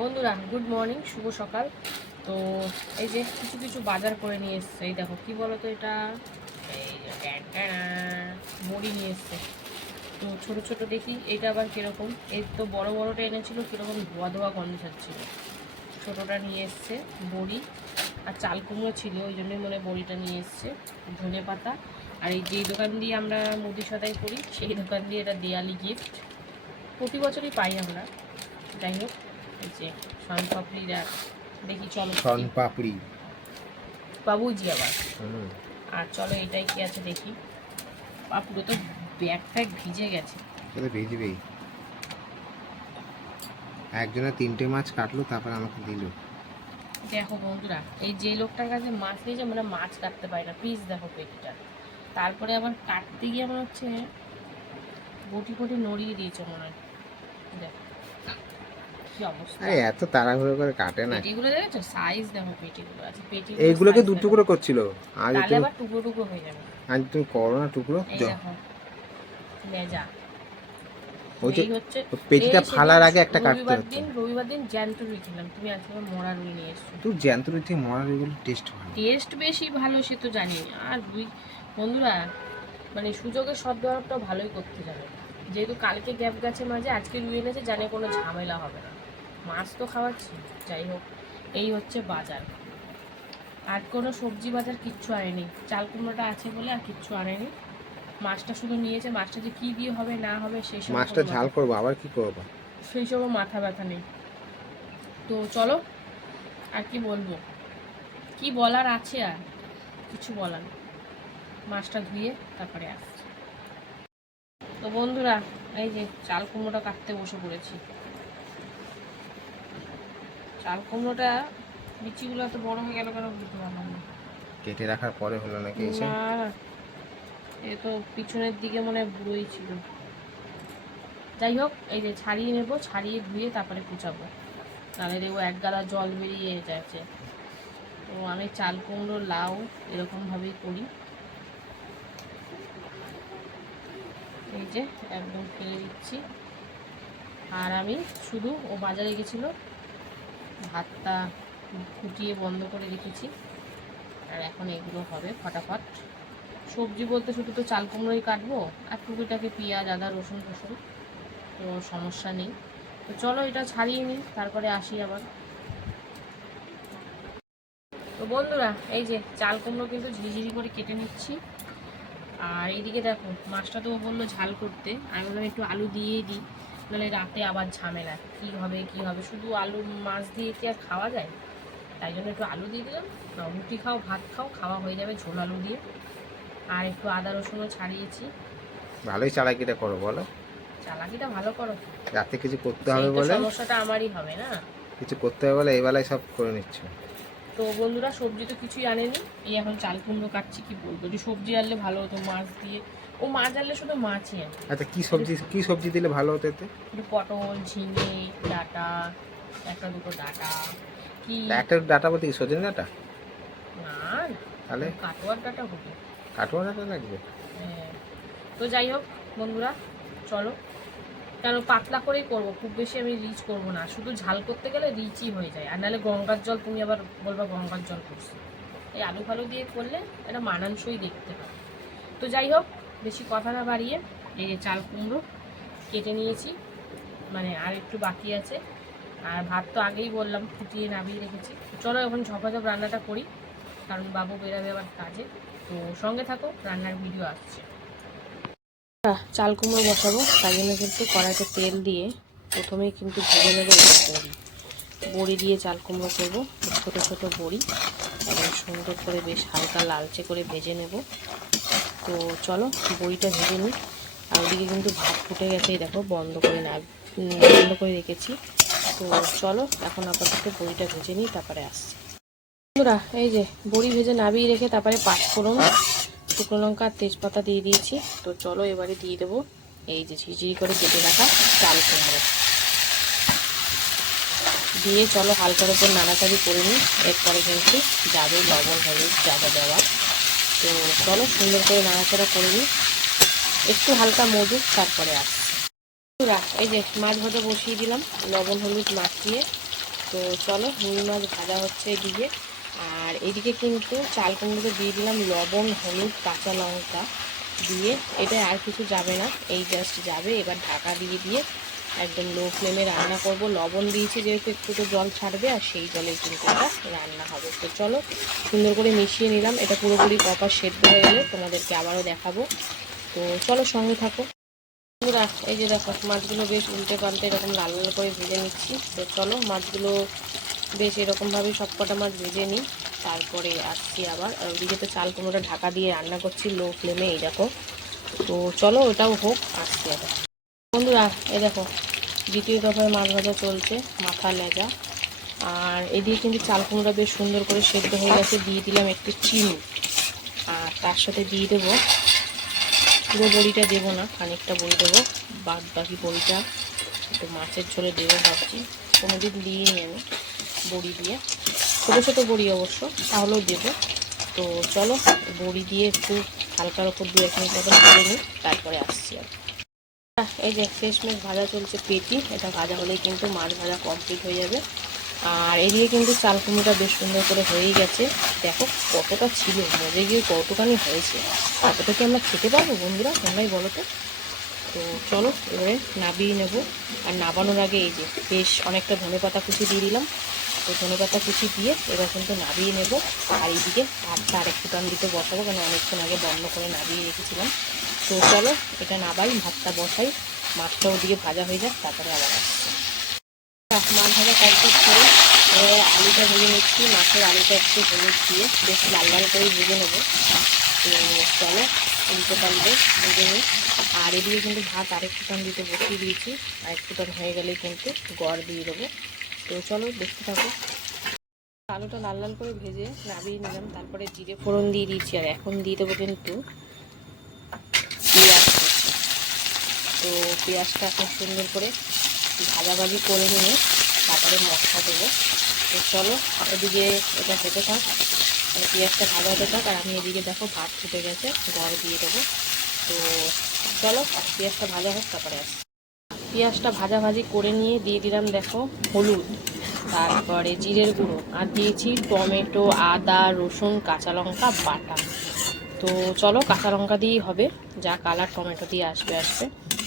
বন্ধুরা good morning শুভ সকাল। তো এই যে কিছু কিছু বাজার করে নিয়ে এসছে, এই দেখো, কি বলো তো এটা বড়ি নিয়ে এসছে। তো ছোট ছোট দেখি, এটা আবার কীরকম? এই তো বড় বড়টা এনেছিল, কীরকম ধোয়া ধোয়া গন্ধ ছাড়ছিল। ছোটোটা নিয়ে এসছে বড়ি, আর চাল কুমড়ো ছিল, ওই জন্যই মনে বড়িটা নিয়ে এসছে, ধনে পাতা। আর এই যেই দোকান দিয়ে আমরা মুদি সদাই করি, সেই দোকান দিয়ে এটা দেয়ালি গিফট প্রতি বছরই পাই আমরা, যাই হোক। এই যে শনপাপড়িরা দেখি চলো শন পাপড়ি। বাবুজি আবার। আর চলো এটাই কি আছে দেখি। পুরো তো ব্যাগ ফ্যাগ ভিজে গেছে। সেটা ভেজবেই। একজনে তিনটে মাছ কাটলো তারপর আমাকে দিল। দেখো বন্ধুরা এই যে লোকটার কাছে মাছ নিয়েছে মানে মাছ কাটতে পারে না। পিস দেখো পেটিটা। তারপরে আবার কাটতে গিয়ে মনে হচ্ছে বটি ফটি নড়িয়ে দিয়েছে মনে হয়। দেখো। কি অবস্থা? আরে এত তাড়াহুড়ো করে কাটে না। পেটিগুলো দেখেছ সাইজ দেখো পেটিগুলো আছে পেটি এইগুলোকে দু টুকরো করছিল। তাহলে তুমি আবার টুকরো টুকরো হয়ে যাবে। আজ তুমি করো না টুকরো এই দেখো লেজা ওই যে পেটিটা ফালার আগে একটা কাটতে হতো। দিন রবিবার দিন জ্যান্ত রুই খেলাম। তুমি আজকে মরা রুই নিয়ে এসছো। তুই জ্যান্ত রুই থেকে মরা রুইগুলো টেস্ট ভালো। টেস্ট বেশি ভালো সে তো জানি। আর রুই বন্ধুরা মানে সুযোগের সদ্ব্যবহারটা ভালোই করতে যাবে। যেহেতু কালকে গ্যাপ গেছে মাঝে আজকে রুই এনেছে জানে কোনো ঝামেলা হবে না। মাছ তো খাওয়াচ্ছি যাই হোক এই হচ্ছে বাজার। আর কোনো সবজি বাজার কিচ্ছু আনেনি চাল কুমড়োটা আছে বলে আর কিচ্ছু আনেনি। মাছটা শুধু নিয়েছে মাছটা যে কী দিয়ে হবে না হবে সেই সব মাছটা ঝাল করব আবার কি করব? সেই সব মাথা ব্যথা নেই। তো চলো আর কি বলব? কি বলার আছে আর? কিছু বলার মাছটা ধুয়ে তারপরে আসছি। তো বন্ধুরা এই যে চাল কুমড়োটা কাটতে বসে পড়েছি। চাল কুমড়োটা বিচিগুলো এত বড় হয়ে গেল কেন বুঝতে পারলাম না। কেটে রাখার পরে হলো নাকি এসে? এ তো পিছনের দিকে মনে হয় বুড়োই ছিল। যাই হোক এই যে ছাড়িয়ে নেব ছাড়িয়ে ধুয়ে তারপরে কুচাবো। তাহলে দেখব এক গাদা জল বেরিয়ে যাচ্ছে। তো আমি চাল কুমড়ো লাউ এরকমভাবেই করি। এই যে একদম ফেলে দিচ্ছি। আর আমি শুধু ও বাজারে গেছিল ভাতটা ফুটিয়ে বন্ধ করে রেখেছি। আর এখন এগুলো হবে ফটাফট। সবজি বলতে শুধু তো চাল কুমড়োই কাটবো, আর টুকিটাকে পেঁয়াজ, আদা, রসুন টসুন তো সমস্যা নেই। তো চলো এটা ছাড়িয়ে নিই, তারপরে আসি আবার। তো বন্ধুরা, এই যে চাল কুমড়ো কিন্তু ঝিঝিরি করে কেটে নিচ্ছি। আর এইদিকে দেখো, মাছটা তো বলল ঝাল করতে। আমি বললাম একটু আলু দিয়েই দিই। নাহলে রাতে আবার ঝামেলা কী হবে কী হবে? শুধু আলু মাছ দিয়ে কি আর খাওয়া যায়? তাই জন্য একটু আলু দিয়ে দিলাম। না রুটি খাও ভাত খাও খাওয়া হয়ে যাবে ঝোল আলু দিয়ে। আর একটু আদা রসুনও ছাড়িয়েছি। ভালোই চালাকিটা করো বলো। চালাকিটা ভালো করো। রাতে কিছু করতে হবে বলে? সমস্যাটা আমারই হবে না। কিছু করতে হবে বলে এই বেলায় সব করে নিচ্ছ। তো বন্ধুরা সবজি তো কিছুই আনেনি। এই এখন চাল কুমড়ো কাটছি কি বলব? যদি সবজি আনলে ভালো হতো মাছ দিয়ে। ও মাছ আনলে শুধু মাছই আনে আচ্ছা কি সবজি কি সবজি দিলে ভালো হতো এতে? পটল ঝিঙে ডাটা একটা দুটো ডাটা কি? একটা ডাটা বলতে কি সজনে ডাটা? না তাহলে? কাটোয়ার ডাটা হবে। কাটোয়া ডাটা লাগবে। হ্যাঁ। তো যাই হোক বন্ধুরা চলো। কেন পাতলা করেই করব? খুব বেশি আমি রিচ করব না। শুধু ঝাল করতে গেলে রিচই হয়ে যায়। আর নাহলে গঙ্গার জল তুমি আবার বলবা গঙ্গার জল করছি। এই আলু ফালু দিয়ে করলে এটা মানানসই দেখতে হয় তো যাই হোক, বেশি কথা না বাড়িয়ে এই যে চাল কুমড়ো কেটে নিয়েছি। মানে আর একটু বাকি আছে। আর ভাত তো আগেই বললাম, ফুটিয়ে নামিয়ে রেখেছি। চলো এখন ঝপাঝপ রান্নাটা করি। কারণ বাবু বেরাবে আবার কাজে। তো সঙ্গে থাকো, রান্নার ভিডিও আসছে। চাল কুমড়ো বসাবো তাই জন্য কিন্তু কড়াইতে তেল দিয়ে প্রথমেই কিন্তু ভেজে নেব বড়ি। বড়ি দিয়ে চাল কুমড়ো করব, ছোটো ছোটো বড়ি, এবং সুন্দর করে বেশ হালকা লালচে করে ভেজে নেব। তো চলো, বড়িটা ভেজে নিই। আর ওদিকে কিন্তু ভাত ফুটে গেছে দেখো, বন্ধ করে না বন্ধ করে রেখেছি। তো চলো, এখন আপাতত বড়িটা ভেজে নিই, তারপরে আসছি। বন্ধুরা, এই যে বড়ি ভেজে নাবিয়ে রেখে তারপরে পাঁচফোড়ন শুকনো লঙ্কা আর তেজপাতা দিয়ে দিয়েছি। তো চলো এবারে দিয়ে দেবো। এই যে ঝিঝিরি করে কেটে রাখা চাল কুমড়ো। দিয়ে চলো হালকার উপর নাড়াচাড়ি করে নিই। এরপরে কিন্তু যাবে লবণ হলুদ যা দেওয়া। তো চলো সুন্দর করে নাড়াচাড়া করে নিই। একটু হালকা মধু তারপরে আসছে। বন্ধুরা, এই যে মাছ ভাজা বসিয়ে দিলাম লবণ হলুদ মাখিয়ে। তো চলো রুই মাছ ভাজা হচ্ছে এদিকে। আর এদিকে কিন্তু চাল কুমড়োতে দিয়ে দিলাম লবণ, হলুদ, কাঁচা লঙ্কা দিয়ে। এটা আর কিছু যাবে না, এই জাস্ট যাবে। এবার ঢাকা দিয়ে দিয়ে একদম লো ফ্লেমে রান্না করব। লবণ দিয়েছি যেহেতু একটু তো জল ছাড়বে আর সেই জলে কিন্তু এটা রান্না হবে। তো চলো, সুন্দর করে মিশিয়ে নিলাম। এটা পুরোপুরি কপার সেদ্ধ হয়ে গেলে তোমাদেরকে আবারও দেখাবো। তো চলো সঙ্গে থাকো। এই যে দেখো, মাছগুলো বেশ উল্টে পাল্টে এরকম লাল লাল করে ভেজে নিচ্ছি। তো চলো, মাছগুলো বেশ এরকমভাবে সব কটা মাছ ভেজে নিই। তারপরে আসছি আবার। আর ওদিকে তো চাল কুমড়োটা ঢাকা দিয়ে রান্না করছি লো ফ্লেমে এই দেখো। তো চলো ওটাও হোক, আসছি আবার। বন্ধুরা, এই দেখো, দ্বিতীয় দফায় মাছ ভাজা চলছে, মাথা লেজা। আর এদিকে কিন্তু চাল কুমড়োটা বেশ সুন্দর করে সেদ্ধ হয়ে গেছে, দিয়ে দিলাম একটু চিনি। আর তার সাথে দিয়ে দেবো, পুরো বড়িটা দেবো না, খানিকটা বড়ি দেবো বাদ বাকি বড়িটা একটু মাছের ঝোলে দেবো ভাবছি। কোনো দিন দিইনি আমি বড়ি দিয়ে। ছোটো ছোটো বড়ি অবশ্য, তাহলেও দেবো। তো চলো, বড়ি দিয়ে একটু হালকার ওপর দু এক মিনিট মতন ভেজে নিই, তারপরে আসছি আর এই যে শেষমেশ ভাজা চলছে পেটি, এটা ভাজা হলেই কিন্তু মাছ ভাজা কমপ্লিট হয়ে যাবে। আর এদিকে কিন্তু চাল কুমড়োটা বেশ সুন্দর করে হয়েই গেছে। দেখো কতটা ছিল, মজে গিয়ে কতখানি হয়েছে। এতটা কি আমরা খেতে পারব বন্ধুরা, তোমরাই বলো তো। তো চলো, এবারে নাবিয়ে নেব। আর নাবানোর আগে এই যে বেশ অনেকটা ধনে পাতা কুচি দিয়ে দিলাম। তো ধনে পাতা কুচি দিয়ে এবার কিন্তু নাবিয়ে নেব। আর এইদিকে ভাতটা আর একটু টান দিতে বসাবো, কেন অনেকক্ষণ আগে বন্ধ করে নাবিয়ে রেখেছিলাম। তো চলো, এটা নাবাই, ভাতটা বসাই মাছটা ওদিকে ভাজা হয়ে যাক, তারপরে আবার আসছে। মাছ ভাজা কমপ্লিট করে এবারে আলুটা ভেজে নিচ্ছি, মাছের আলুটা একটু হলুদ দিয়ে বেশ লাল লাল করে ভেজে নেব। তো চলো, উল্টো পাল্টে ভেজে নিই। আর এদিকে কিন্তু ভাত আরেকটু টান দিতে বসিয়ে দিয়েছি আরেকটু টান হয়ে গেলে কিন্তু গড় দিয়ে দেবো। তো চলো দেখতে থাকো। আলুটা লাল লাল করে ভেজে নামিয়ে নিলাম, তারপরে জিরে ফোড়ন দিয়ে দিয়েছি আর এখন দিয়ে দেবো কিন্তু পেঁয়াজ। তো পেঁয়াজটা এখন সুন্দর করে ভাজাভাজি করে নিয়ে তারপরে মশলা দেবো। তো চলো এদিকে এটা হতে থাক মানে পেঁয়াজটা ভাজা হতে থাক, আর আমি এদিকে দেখো ভাত ফুটে গেছে গড় দিয়ে দেবো। তো চলো পেঁয়াজটা ভাজা হোক, তারপরে আসি পেঁয়াজটা ভাজাভাজি করে নিয়ে দিয়ে দিলাম, দেখো, হলুদ। তারপরে জিরের গুঁড়ো। আর দিয়েছি টমেটো, আদা, রসুন, কাঁচা লঙ্কা, বাটা। তো চলো, কাঁচা লঙ্কা দিয়েই হবে। যা কালার টমেটো দিয়ে আসবে আসবে।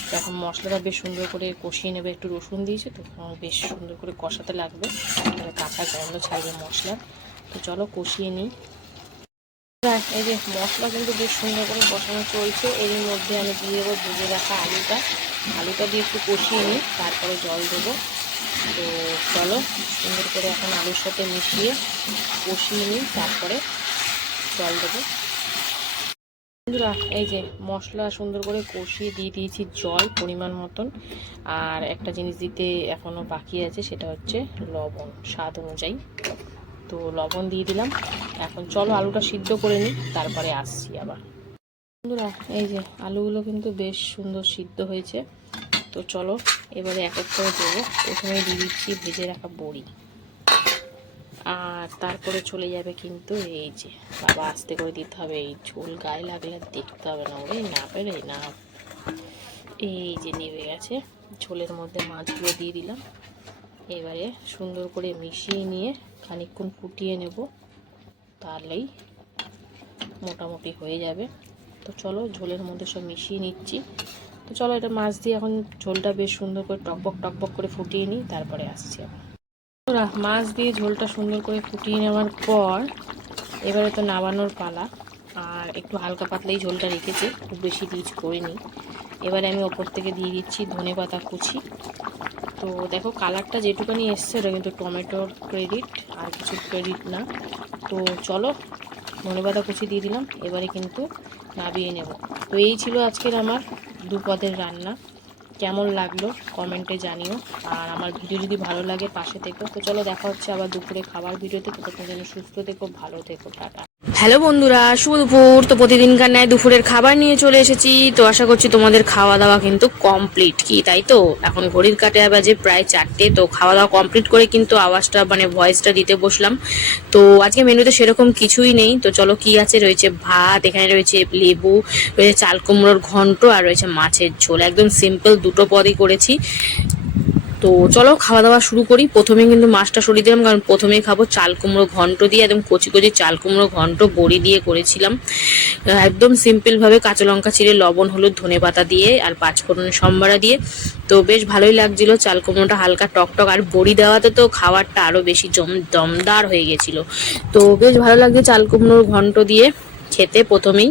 তো এখন মশলাটা বেশ সুন্দর করে কষিয়ে নেবে। একটু রসুন দিয়েছি তো বেশ সুন্দর করে কষাতে লাগবে। কাঁচা গন্ধ ছাড়বে মশলা। তো চলো, কষিয়ে নিই। এই যে মশলা কিন্তু বেশ সুন্দর করে কষানো চলছে। এর মধ্যে আমি দিয়ে দেবো ভেজে রাখা আলুটা। আলুটা দিয়ে একটু কষিয়ে নিই, তারপরে জল দেবো। তো চলো, সুন্দর করে এখন আলুর সাথে মিশিয়ে কষিয়ে নিই, তারপরে জল দেবো। বন্ধুরা, এই যে মশলা সুন্দর করে কষিয়ে দিয়ে দিয়েছি জল পরিমাণ মতন। আর একটা জিনিস দিতে এখনও বাকি আছে, সেটা হচ্ছে লবণ, স্বাদ অনুযায়ী। তো লবণ দিয়ে দিলাম। এখন চলো আলুটা সিদ্ধ করে নিই, তারপরে আসছি আবার। বন্ধুরা, এই যে আলুগুলো কিন্তু বেশ সুন্দর সিদ্ধ হয়েছে। তো চলো, এবারে এক এক করে দেবো। প্রথমে দিয়ে দিচ্ছি ভেজে রাখা বড়ি। আর তারপরে চলে যাবে কিন্তু এই যে, বাবা আস্তে করে দিতে হবে। এই ঝোল গায়ে লাগলে দেখতে হবে না ওরে, না পেরে, না। এই যে নেবে গেছে। ঝোলের মধ্যে মাছগুলো দিয়ে দিলাম। এবারে সুন্দর করে মিশিয়ে নিয়ে খানিকক্ষণ ফুটিয়ে নেব তাহলেই মোটামুটি হয়ে যাবে। তো চলো ঝোলের মধ্যে সব মিশিয়ে নিচ্ছি। তো চলো এটা মাছ দিয়ে এখন ঝোলটা বেশ সুন্দর করে টকবক টকবক করে ফুটিয়ে নিই তারপরে আসছি বন্ধুরা, মাছ দিয়ে ঝোলটা সুন্দর করে ফুটিয়ে নেওয়ার পর এবারে তো নামানোর পালা আর একটু হালকা পাতলাই ঝোলটা রেখেছি খুব বেশি রিচ করিনি। এবারে আমি ওপর থেকে দিয়ে দিচ্ছি ধনে পাতা কুচি। তো দেখো কালারটা যেটুকানি এসছে, ওটা কিন্তু টমেটোর ক্রেডিট আর কিছু ক্রেডিট না। তো চলো ধনে পাতা কুচি দিয়ে দিলাম, এবারে কিন্তু নাবিয়ে নেব। তো এই ছিল আজকের আমার দুপদের রান্না। কেমন লাগল কমেন্টে জানিও, আর আমার ভিডিও যদি ভালো লাগে পাশে থেকো তো চলো দেখা হচ্ছে আবার দুপুরে খাবার ভিডিওতে ততক্ষণ যেন সুস্থ থেকো, ভালো থেকো, টাটা। হ্যালো বন্ধুরা, শুভ দুপুর। তো প্রতিদিনকার ন্যায় দুপুরের খাবার নিয়ে চলে এসেছি। তো আশা করছি তোমাদের খাওয়া দাওয়া কিন্তু কমপ্লিট কি, তাই তো? এখন ঘড়ির কাটে বাজে প্রায় চারটে, তো খাওয়া দাওয়া কমপ্লিট করে কিন্তু আওয়াজটা মানে ভয়েসটা দিতে বসলাম। তো আজকে মেনুতে সেরকম কিছুই নেই। তো চলো কি আছে? রয়েছে ভাত, এখানে রয়েছে লেবু, রয়েছে চাল কুমড়োর ঘন্ট, আর রয়েছে মাছের ঝোল। একদম সিম্পল দুটো পদই করেছি। তো চলো খাওয়া দাওয়া শুরু করি। প্রথমে কিন্তু মাছটা সরিয়ে দিলাম, কারণ প্রথমেই খাব চাল কুমড়ো ঘন্ট দিয়ে, একদম কচি কচি চাল কুমড়ো ঘন্ট, বড়ি দিয়ে করেছিলাম। একদম সিম্পলভাবে কাঁচা লঙ্কা, চিড়ে, লবণ, হলুদ, ধনে পাতা দিয়ে আর পাঁচফোড়নের সম্বারা দিয়ে। তো বেশ ভালোই লাগছিল চাল কুমড়োটা হালকা টকটক আর বড়ি দেওয়াতে তো খাবারটা আরও বেশি জম, দমদার হয়ে গেছিল। তো বেশ ভালো লাগছে চাল কুমড়োর ঘন্ট দিয়ে খেতে প্রথমেই।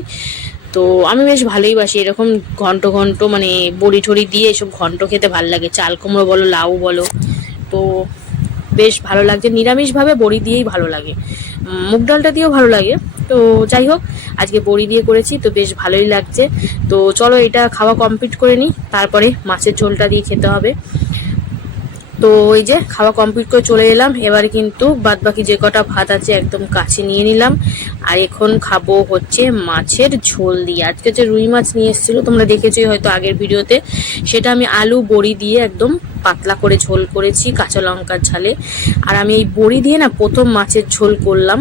তো আমি বেশ ভালোই বাসি, এরকম ঘন্ট ঘন্ট মানে বড়ি ঠড়ি দিয়ে এসব ঘন্ট খেতে ভালো লাগে। চাল কুমড়ো বলো, লাউ বলো, তো বেশ ভালো লাগছে। নিরামিষভাবে বড়ি দিয়েই ভালো লাগে। মুগ ডালটা দিয়েও ভালো লাগে। তো যাই হোক, আজকে বড়ি দিয়ে করেছি, তো বেশ ভালোই লাগছে। তো চলো এটা খাওয়া কমপ্লিট করে নিই, তারপরে মাছের ঝোলটা দিয়ে খেতে হবে। তো এই যে খাওয়া কমপ্লিট করে চলে এলাম। এবারে কিন্তু বাদ বাকি যে কটা ভাত আছে একদম কাছে নিয়ে নিলাম। আর এখন খাব হচ্ছে মাছের ঝোল দিয়ে। আজকে যে রুই মাছ নিয়ে এসেছিল, তোমরা দেখেছোই হয়তো আগের ভিডিওতে। সেটা আমি আলু বড়ি দিয়ে একদম পাতলা করে ঝোল করেছি, কাঁচা লঙ্কার ঝালে। আর আমি এই বড়ি দিয়ে না প্রথম মাছের ঝোল করলাম,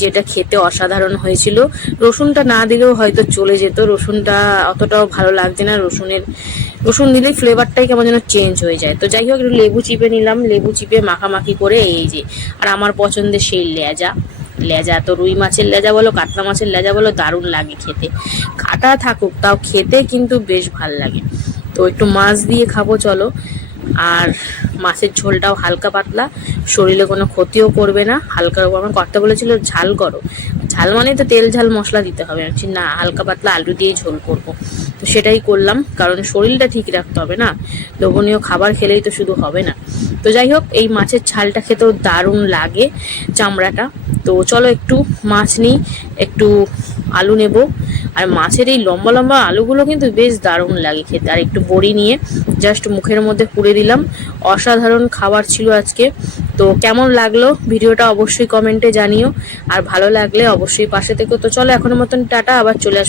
যেটা খেতে অসাধারণ হয়েছিল। রসুনটা না দিলেও হয়তো চলে যেত। রসুনটা অতটাও ভালো লাগছে না। রসুনের রসুন দিলেই ফ্লেভারটাই কেমন যেন চেঞ্জ হয়ে যায়। তো যাই হোক, একটু লেবু চিপে নিলাম। লেবু চিপে মাখামাখি করে এই যে, আর আমার পছন্দের সেই লেজা। লেজা তো রুই মাছের লেজা বলো, কাতলা মাছের লেজা বলো, দারুণ লাগে খেতে। কাটা থাকুক, তাও খেতে কিন্তু বেশ ভালো লাগে। তো একটু মাছ দিয়ে খাব, চলো। আর মাছের ঝোলটাও হালকা পাতলা। শরীরে কোনো ক্ষতিও করবে না। হালকা, আমার কর্তা বলেছিল, ঝাল করো। ঝাল মানে তো তেল, ঝাল, মশলা দিতে হবে। আমি না, হালকা পাতলা আলু দিয়েই ঝোল করব। তো সেটাই করলাম, কারণ শরীরটা ঠিক রাখতে হবে না। লোভনীয় খাবার খেলেই তো শুধু হবে না। তো যাই হোক, এই মাছের ঝালটা খেতেও দারুণ লাগে চামড়াটা। তো চলো একটু মাছ নিই, একটু আলু নেব। আর মাছের এই লম্বা লম্বা আলুগুলো কিন্তু বেশ দারুণ লাগে খেতে। আর একটু বড়ি নিয়ে জাস্ট মুখের মধ্যে পুড়ে দিলাম। অসাধারণ খাবার ছিল আজকে। তো কেমন লাগল? ভিডিওটা অবশ্যই কমেন্টে জানিও। আর ভালো লাগলে অবশ্যই পাশে থেকো। তো চলো এখনও মতন টাটা, আবার চলে আসব।